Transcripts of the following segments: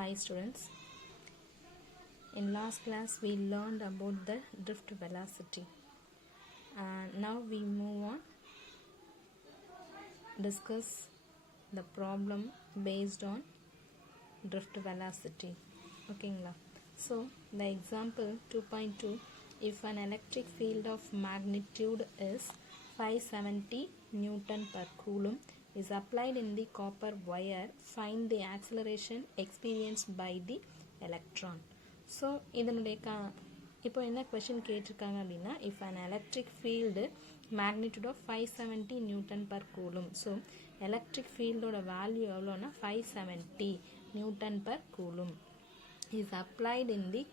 Hi students, in last class we learned about the drift velocity and now we move on discuss the problem based on drift velocity. Okay, so the example 2.2, if an electric field of magnitude is 570 Newton per coulomb is applied in the copper wire, find the acceleration experienced by the electron. So இதனுடைய இப்போ என்ன question கேட்டிருக்காங்க அப்படின்னா, if an electric field magnitude of 570 Newton per coulomb, so electric field ஓட value எவ்வளோனா 570 Newton per coulomb is applied in the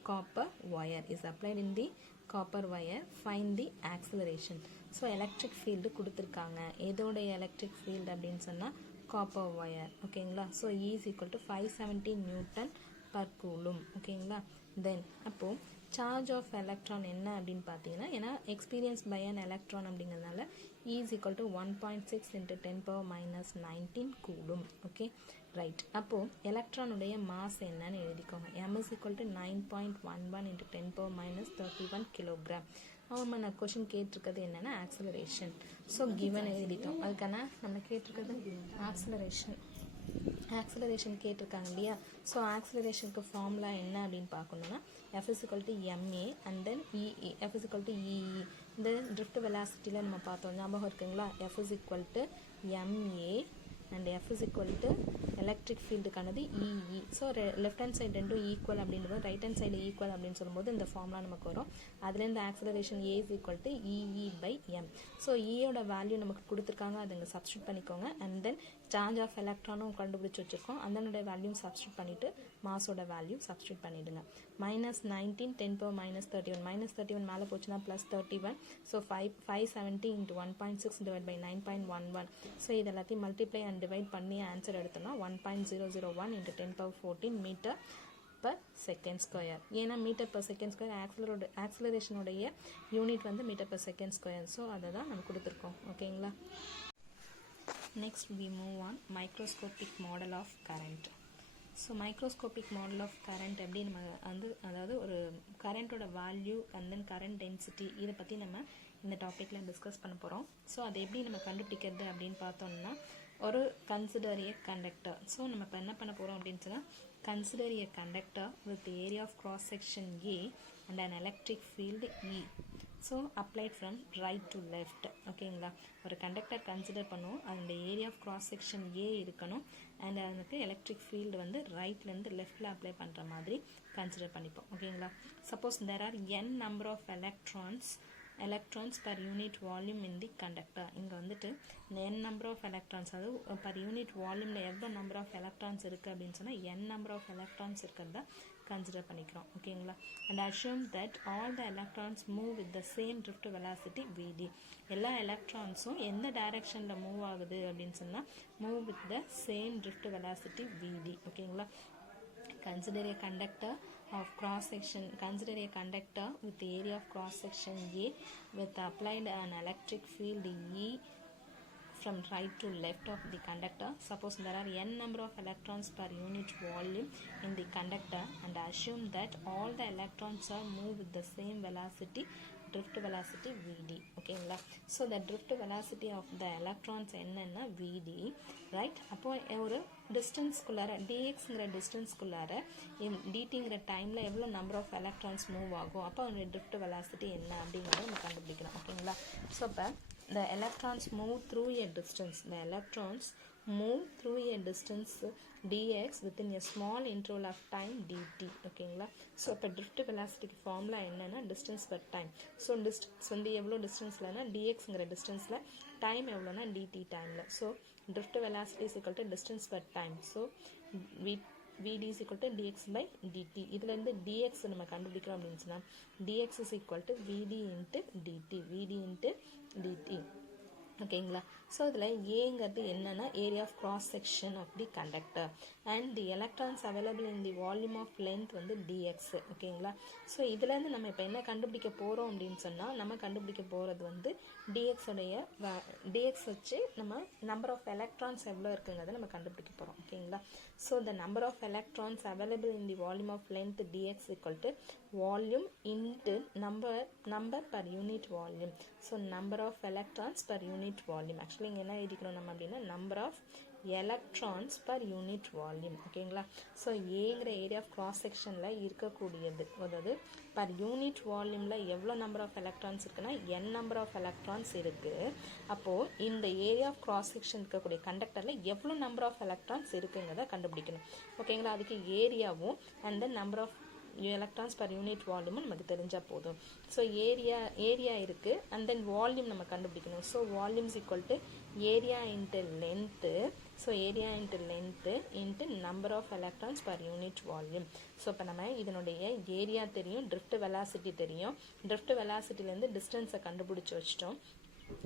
copper wire, find the acceleration. So electric field கொடுத்திருக்காங்க, எதோட electric field அப்படின்னு சொன்னா copper wire. ஓகேங்களா, so E is equal to 570 Newton per coulomb. ஓகேங்களா, then அப்போ charge of electron என்ன அப்படின்னு பார்த்தீங்கன்னா, ஏன்னா experience by an electron அப்படிங்கிறதுனால E is equal to 1.6 into 10 power minus 19 coulomb. okay right, அப்போ electron உடைய mass என்னன்னு எழுதிக்கோங்க. M is equal to 9.11 into 10 power minus 31 kilogram. அவன் நான் கொஷின் கேட்டிருக்கிறது என்னன்னா acceleration. ஸோ கிவன் எழுதிட்டோம், அதுக்கான நம்ம கேட்டிருக்கிறது acceleration கேட்டிருக்காங்க இல்லையா. ஸோ ஆக்சிலரேஷனுக்கு ஃபார்முலா என்ன அப்படின்னு பார்க்கணுன்னா, F is equal to ma and then EE, F is equal to EE. இந்த drift velocityல நம்ம பார்த்தோம், ஞாபகம் இருக்குங்களா. F is equal to ma and F is equal to electric field கானது EE. So left hand side ரெண்டும் equal அப்படின்றது, right hand side equal அப்படின்னு சொல்லும்போது இந்த ஃபார்முலா நமக்கு வரும். அதுலேருந்து acceleration A is equal to EE by M. So ஈயோட வேல்யூ நமக்கு கொடுத்துருக்காங்க, அதை இங்கே சப்ஸ்டியூட் பண்ணிக்கோங்க. அண்ட் தென் சார்ஜ் ஆஃப் எலக்ட்ரானும் கண்டுபிடிச்சி வச்சுருக்கோம், அதனுடைய வேல்யூ சப்ஸ்டியூட் பண்ணிவிட்டு மாஸோட வேல்யூ சப்ஸ்டியூட் பண்ணிவிடுங்க. minus 19 10 power minus 31, minus 31 மேலே போச்சுன்னா plus 31. So 570 into 1.6 divided by 9.11. So இது எல்லாத்தையும் மல்டிப்ளை அண்ட் டிவைட் பண்ணி ஆன்சர் எடுத்தோம்னா 1.001 into 10 power 14 metre per second square. ஏன்னா மீட்டர் பர் செகண்ட் ஸ்கொயர் ஆக்சிலரேஷனுடைய யூனிட் வந்து metre per second square. So அதை தான் நம்ம கொடுத்துருக்கோம். ஓகேங்களா, next we move on microscopic model of current. So microscopic model of current எப்படி நம்ம வந்து, அதாவது ஒரு கரண்ட்டோட value and then current density, இதை பற்றி நம்ம இந்த டாப்பிக்கில் டிஸ்கஸ் பண்ண போகிறோம். ஸோ அதை எப்படி நம்ம கண்டுபிடிக்கிறது அப்படின்னு பார்த்தோம்னா, ஒரு கன்சிடர் ஏ கண்டக்டர். ஸோ நம்ம இப்போ என்ன பண்ண போகிறோம் அப்படின்னு சொன்னால், consider a conductor with area of cross section A and an electric field E. So applied from right to left. ஓகேங்களா, ஒரு கண்டக்டர் கன்சிடர் பண்ணுவோம், அதோட area of cross section A இருக்கணும் அண்ட் அதுக்கு எலக்ட்ரிக் ஃபீல்டு வந்து ரைட்லேருந்து லெஃப்டில் அப்ளை பண்ணுற மாதிரி கன்சிடர் பண்ணிப்போம். ஓகேங்களா, suppose there are n number of electrons per unit volume in the conductor. இங்கே வந்துட்டு n number of electrons, அது per unit volumeல எவ்வளோ number of electrons இருக்குது அப்படின்னு சொன்னால் n number of electrons இருக்கிறதா கன்சிடர் பண்ணிக்கிறோம். ஓகேங்களா, and assume that all the electrons move with the same drift velocity Vd. எல்லா எலக்ட்ரான்ஸும் எந்த டைரக்ஷனில் மூவ் ஆகுது அப்படின்னு சொன்னால் move with the same drift velocity Vd. ஓகேங்களா, consider a conductor with the area of cross section A with applied an electric field E from right to left of the conductor. Suppose there are n number of electrons per unit volume in the conductor and assume that all the electrons are move with the same velocity, drift velocity Vd. ஓகேங்களா, so the drift velocity of the electrons என்னன்னா Vd, right. அப்போ ஒரு டிஸ்டன்ஸ்குள்ளார dxங்கிற டிஸ்டன்ஸ்குள்ளார dtங்கிற டைமில் எவ்வளோ number of electrons move ஆகும், அப்போ அதோட drift velocity என்ன அப்படிங்கிறத நம்ம கண்டுபிடிக்கணும். ஓகேங்களா, ஸோ இப்போ the electrons move through a distance, dx within a small interval of time dt. ஓகேங்களா, ஸோ இப்போ drift velocity ஃபார்முலா என்னன்னா distance per time. So distance வந்து எவ்வளோ டிஸ்டன்ஸ்லனா dxங்கிற டிஸ்டன்ஸில், டைம் எவ்வளோனா dt டைமில். So drift velocity is equal to distance per time. So Vd is equal to dx by dt. இதுலேருந்து dx நம்ம கண்டுபிடிக்கிறோம் அப்படின்னு சொன்னால் dx is equal to Vd into dt. ஓகேங்களா, ஸோ இதில் ஏங்கிறது என்னென்னா area of cross section of the conductor and the electrons available in the volume of length வந்து டிஎக்ஸ். ஓகேங்களா? ஸோ இதுலேருந்து நம்ம இப்போ என்ன கண்டுபிடிக்க போகிறோம் அப்படின்னு சொன்னால் நம்ம கண்டுபிடிக்க போகிறது வந்து டிஎக்ஸ் வச்சு நம்ம நம்பர் ஆஃப் எலக்ட்ரான்ஸ் எவ்வளோ இருக்குங்கிறத நம்ம கண்டுபிடிக்க போகிறோம். ஓகேங்களா? So the number of electrons available in the volume of length dx equal to volume into number per unit volume. So number of electrons per unit volume. Actually இங்க என்ன எழுதிக்கணும் நம்ம அப்படின்னா number of electrons per unit volume. ஓகேங்களா? So ஏங்கிற area of cross செக்ஷனில் இருக்கக்கூடியது அதாவது பர் யூனிட் வால்யூமில் எவ்வளோ நம்பர் ஆஃப் எலக்ட்ரான்ஸ் இருக்குன்னா n நம்பர் ஆஃப் எலக்ட்ரான்ஸ் இருக்குது. அப்போது இந்த ஏரியா ஆஃப் கிராஸ் செக்ஷன் இருக்கக்கூடிய கண்டக்டரில் எவ்வளோ நம்பர் ஆஃப் எலக்ட்ரான்ஸ் இருக்குங்கிறத கண்டுபிடிக்கணும். ஓகேங்களா? அதுக்கு ஏரியாவும் and then number of electrons per unit volume நமக்கு தெரிஞ்சா போதும். ஸோ ஏரியா இருக்கு அண்ட் தென் வால்யூம் நம்ம கண்டுபிடிக்கணும். So volume is equal to area into length. So area into length into number of electrons per unit volume. So இப்போ நம்ம இதனுடைய area தெரியும், ட்ரிஃப்ட் வெலாசிட்டி தெரியும். ட்ரிஃப்ட் வெலாசிட்டிலேருந்து டிஸ்டன்ஸை கண்டுபிடிச்சி வச்சிட்டோம்.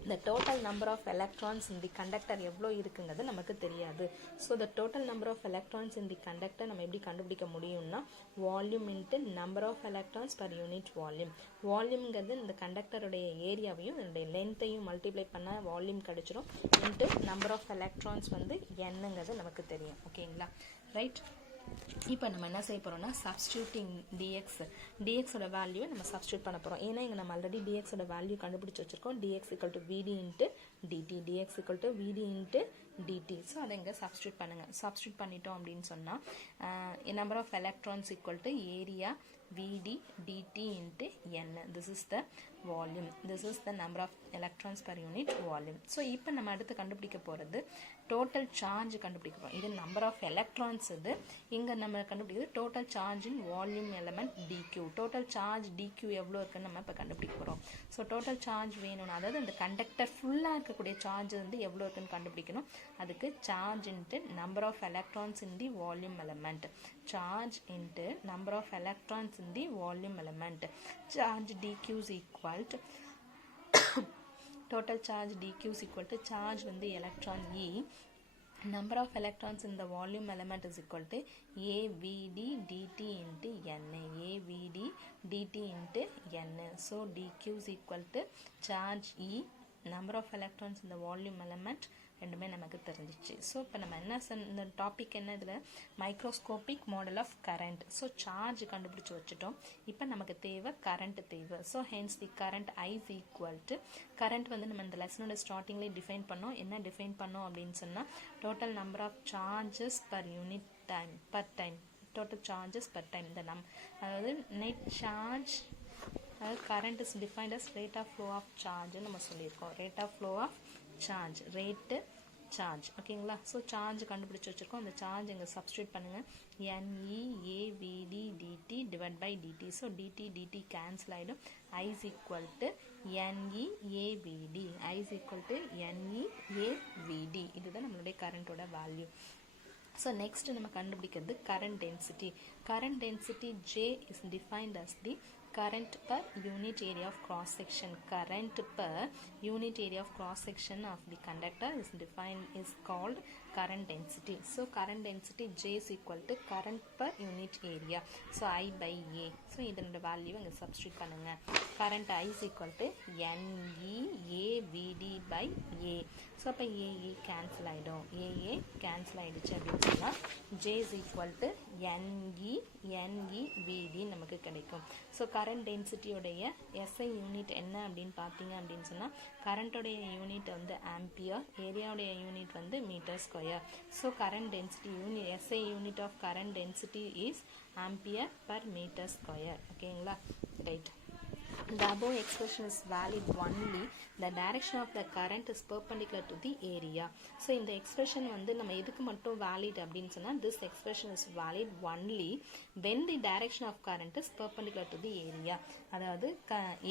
the total number of electrons in the conductor எவ்வளோ இருக்குங்கிறது நமக்கு தெரியாது. So the total number of electrons in the conductor நம்ம எப்படி கண்டுபிடிக்க முடியும்னா volume into number of electrons per unit volume. வால்யூம்ங்கிறது இந்த கண்டக்டருடைய ஏரியாவையும் இதனுடைய லென்த்தையும் மல்டிப்ளை பண்ண வால்யூம் கிடைச்சிடும் இன்ட்டு நம்பர் ஆஃப் எலக்ட்ரான்ஸ் வந்து என்னங்கிறது நமக்கு தெரியும். ஓகேங்களா? ரைட். இப்போ நம்ம என்ன செய்ய போகிறோம்னா சப்ஸ்டியூட்டிங் டிஎக்ஸோட வேல்யூவை நம்ம சப்ஸ்டியூட் பண்ண போகிறோம். ஏன்னா இங்கே நம்ம ஆல்ரெடி டிஎக்ஸோட வேல்யூ கண்டுபிடிச்சி வச்சுருக்கோம். Dx equal to vd into dt. Dx equal to vd into dt. So அதை இங்கே சப்ஸ்டியூட் பண்ணுங்கள். சப்ஸ்டியூட் பண்ணிட்டோம் அப்படின்னு சொன்னால் number of electrons equal to area Vd dt into n. This is the volume. This is the number of electrons per unit volume. So இப்போ நம்ம அடுத்து கண்டுபிடிக்க போகிறது total charge கண்டுபிடிக்க போகிறோம். இது number of electrons இது. இங்கே நம்ம கண்டுபிடிக்கிறது total charge in volume element dq. total charge dq எவ்வளோ இருக்குன்னு நம்ம இப்போ கண்டுபிடிக்க போகிறோம். ஸோ total charge வேணும்னா அதாவது இந்த கண்டக்டர் ஃபுல்லாக இருக்கக்கூடிய சார்ஜ் வந்து எவ்வளோ இருக்குன்னு கண்டுபிடிக்கணும். அதுக்கு charge into number of electrons in the volume element. Charge into number of electrons in the volume element. Charge dq is equal to total charge dq is equal to charge வந்து electron e. Number of electrons in the volume element is equal to avd dt into n. avd dt into n. So dq is equal to charge e, number of electrons in the volume element ரெண்டுமே நமக்கு தெரிஞ்சிச்சு. So இப்போ நம்ம என்ன இந்த topic என்ன இதில் microscopic model of current. So charge கண்டுபிடிச்சி வச்சுட்டோம். இப்போ நமக்கு தேவை கரண்ட் தேவை. So hence the current I is equal to current வந்து நம்ம இந்த லெசனோட ஸ்டார்டிங்லேயே டிஃபைன் பண்ணோம். என்ன டிஃபைன் பண்ணோம் அப்படின்னு சொன்னால் total number of charges per unit time total charges per time. இந்த அதாவது நெட் சார்ஜ் அதாவது current is defined as rate of flow of சார்ஜ்னு நம்ம சொல்லியிருக்கோம். Rate of flow of charge rate charge. ஓகேங்களா? ஸோ சார்ஜ் கண்டுபிடிச்சி வச்சுருக்கோம். அந்த சார்ஜ் இங்கே சப்ஸ்டியூட் பண்ணுங்கள். NEAVD dt divide by dt. So dt cancel ஆகிடும். I is equal to NEAVD. I is equal to NEAVD. இதுதான் நம்மளுடைய கரண்ட்டோட வேல்யூ. ஸோ நெக்ஸ்ட் நம்ம கண்டுபிடிக்கிறது current density. Current density J is defined as the current per unit area of cross section. Current per unit area of cross section of the conductor is called current density. So current density J is equal to current per unit area. So I by A. So இதனோட value இங்கே substitute பண்ணுங்க. current I is equal to NEAVD by A. So அப்போ AA cancel ஆகிடும். AA cancel ஆகிடுச்சு அப்படின்னு சொன்னால் J is equal to NEVD நமக்கு கிடைக்கும். ஸோ கரண்ட் டென்சிட்டியோடைய SI யூனிட் என்ன அப்படின்னு பார்த்தீங்க அப்படின்னு சொன்னால் கரண்ட்டோடைய யூனிட் வந்து ஆம்பியர், ஏரியாவுடைய யூனிட் வந்து metre square. So current density SI unit of current density is ampere per metre square. ஓகேங்களா? Right. The above expression is valid only the direction of the current is perpendicular to the area. So இந்த expression வந்து நம்ம எதுக்கு மட்டும் valid அப்படின்னு சொன்னா this expression is valid only when the direction of current is perpendicular to the area. அதாவது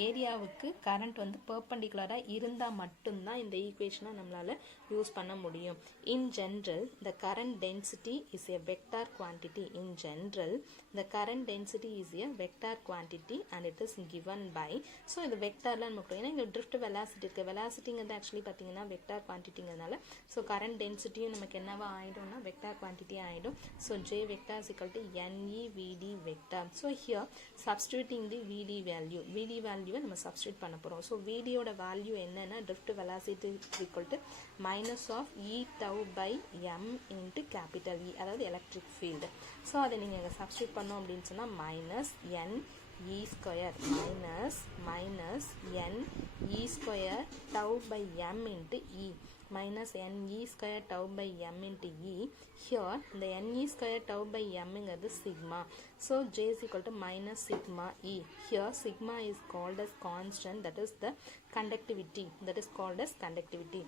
ஏரியாவுக்கு current வந்து perpendicular இருந்தா மட்டும்தான் இந்த ஈக்குவேஷனை நம்மளால யூஸ் பண்ண முடியும். In general the current density is a vector quantity. In general the current density is a vector quantity and it is given by by. So இது வெக்டாரில் நம்ம போய் ஏன்னா இங்கே ட்ரிஃப்ட் வெலாசிட்டி இருக்குது. வெலாசிட்டிங்கிறது ஆக்சுவலி பார்த்தீங்கன்னா வெக்டார் குவான்டிட்டிங்கிறதுனால ஸோ கரண்ட் டென்சிட்டியும் நமக்கு என்னவா ஆகிடும்னா vector quantity ஆகிடும். So J vector is equal to NEVD vector. So here substituting the VD value நம்ம substitute பண்ண போகிறோம். ஸோ VDயோட வேல்யூ என்னன்னா drift velocity is equal to minus of E tau by M into capital E, அதாவது electric field. So அதை நீங்கள் இங்கே substitute பண்ணோம் அப்படின்னு சொன்னால் minus N E square minus N E square tau by M into E minus N E square tau by M into E. Here the N E square tau by M is sigma. So J is equal to minus sigma E. Here sigma is called as constant, that is the conductivity, that is called as conductivity.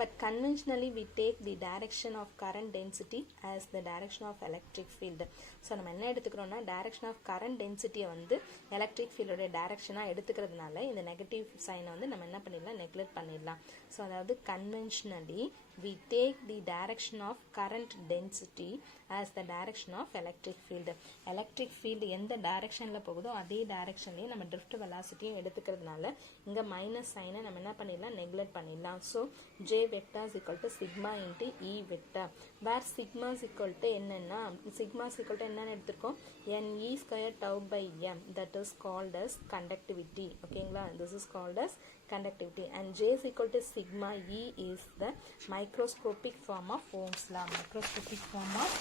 But conventionally we take the direction of current density as the direction of electric field. So நம்ம என்ன எடுத்துக்கிறோம்னா direction of current density வந்து electric field ஓட direction-ஆ எடுத்துக்கிறதுனால இந்த negative sign வந்து நம்ம என்ன பண்ணிடலாம் neglect பண்ணிடலாம். ஸோ அதாவது conventionally we take the direction of current density as the direction of electric field. Electric field எந்த directionல போகுதோ அதே directionலயே நம்ம drift velocity எடுத்துக்கிறதுனால இங்க மைனஸ் சைனை நம்ம என்ன பண்ணிடலாம் neglect பண்ணிடலாம். So J vector is equal to sigma into E vector, where sigma is equal to என்னன்னா sigma is equal to என்னன்னு எடுத்துருக்கோம் NE square tau by M, that is called as conductivity. ஓகேங்களா, this is called as conductivity, and J is equal to sigma E is the microscopic form of Ohm's law. Microscopic form of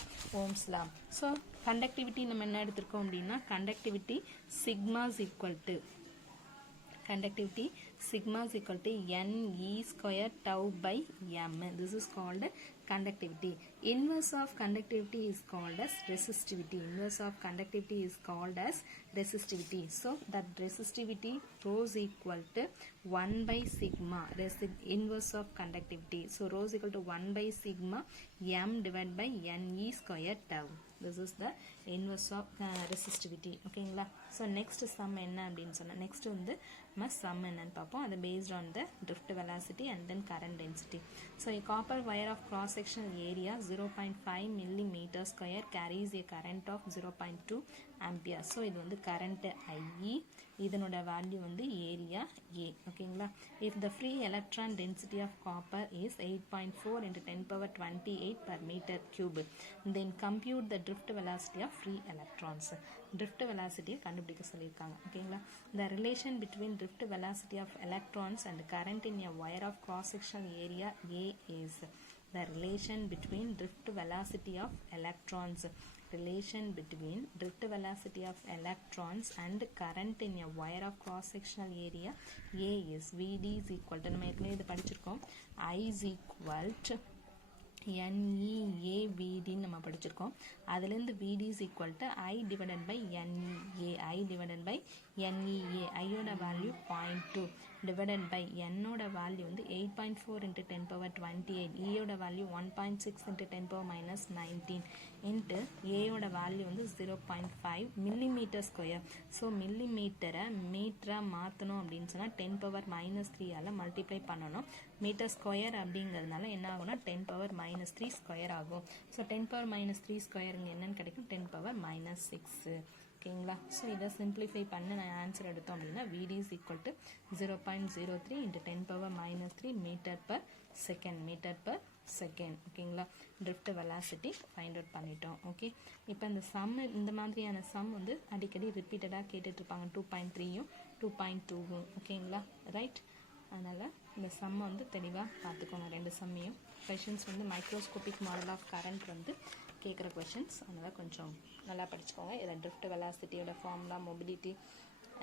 Ohm's law. So conductivity நம்ம என்ன எடுத்துருக்கோம் அப்படின்னா conductivity sigma is equal to NE square tau by M. This is called conductivity. Inverse of conductivity is called as resistivity. So that resistivity rho is equal to 1 by sigma, inverse of conductivity. So rho is equal to 1 by sigma M divided by NE square tau. This is the inverse of resistivity. ஓகேங்களா. So next sum என்ன அப்படின்னு சொன்னால் next வந்து நம்ம some என்னன்னு பார்ப்போம். அது based on the drift velocity and then current density. So a copper wire of cross sectional area 0.5 millimeter square carries a current of 0.2 ampere. So இது வந்து current IE, இதனோட வேல்யூ வந்து ஏரியா A. ஓகேங்களா. If the free electron density of copper is 8.4 into 10 power 28 per meter cube, then compute the drift velocity of free electrons. Drift velocity கண்டுபிடிக்க சொல்லியிருக்காங்க. ஓகேங்களா. The relation between drift velocity of electrons and current in a wire of cross sectional area A is the relation between drift velocity of electrons and current in a wire of cross sectional area A is VD is equal to நம்ம ஏற்கனவே இது படிச்சிருக்கோம் I is equal to NEAVD நம்ம படிச்சிருக்கோம். அதுலேருந்து VD is equal to I divided by NEA. ஐயோட value 0.2 divided by N-ஓட value வந்து 8.4 into 10 power 28, E-ஓட value 1.6 into 10 power minus 19 into A-ஓட வேல்யூ வந்து 0.5 millimeter square. ஸோ மில்லிமீட்டரை மீட்டராக மாற்றணும் அப்படின்னு சொன்னால் 10 power minus 3ஆல் மல்டிப்ளை பண்ணணும். மீட்டர் ஸ்கொயர் அப்படிங்கிறதுனால என்ன ஆகும்னா 10 power minus 3 ஸ்கொயர் ஆகும். ஸோ 10 power minus 3 ஸ்கொயருங்க என்னன்னு கிடைக்கும் 10 power minus 6. ஓகேங்களா. ஸோ இதை சிம்பிளிஃபை பண்ண நான் ஆன்சர் எடுத்தோம் அப்படின்னா VD is equal to 0.03 into 10 power minus 3 metre per second. ஓகேங்களா. ட்ரிஃப்ட் வெலாசிட்டி ஃபைண்ட் அவுட் பண்ணிட்டோம். ஓகே, இப்போ இந்த சம் இந்த மாதிரியான சம் வந்து அடிக்கடி ரிப்பீட்டடாக கேட்டுட்ருப்பாங்க 2.3யும் 2.2வும். ஓகேங்களா. ரைட். அதனால் இந்த சம் வந்து தெளிவாக பார்த்துக்கோங்க. ரெண்டு சம்மையும் கொஷின்ஸ் வந்து மைக்ரோஸ்கோபிக் மாடல் ஆஃப் கரண்ட் வந்து கேட்குற கொஷின்ஸ், அதனால் கொஞ்சம் நல்லா படிச்சுக்கோங்க. இதில் ட்ரிஃப்ட் வெலாசிட்டியோட formula, mobility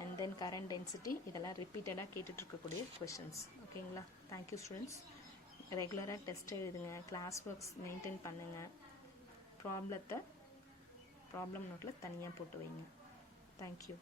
and then current density இதெல்லாம் ரிப்பீட்டடாக கேட்டுட்ருக்கக்கூடிய கொஷின்ஸ். ஓகேங்களா. Thank you students. ரெகுலராக டெஸ்ட் எழுதுங்க, கிளாஸ் ஒர்க்ஸ் மெயின்டைன் பண்ணுங்கள், ப்ராப்ளம் நோட்டில் தனியாக போட்டு வைங்க. தேங்க்யூ.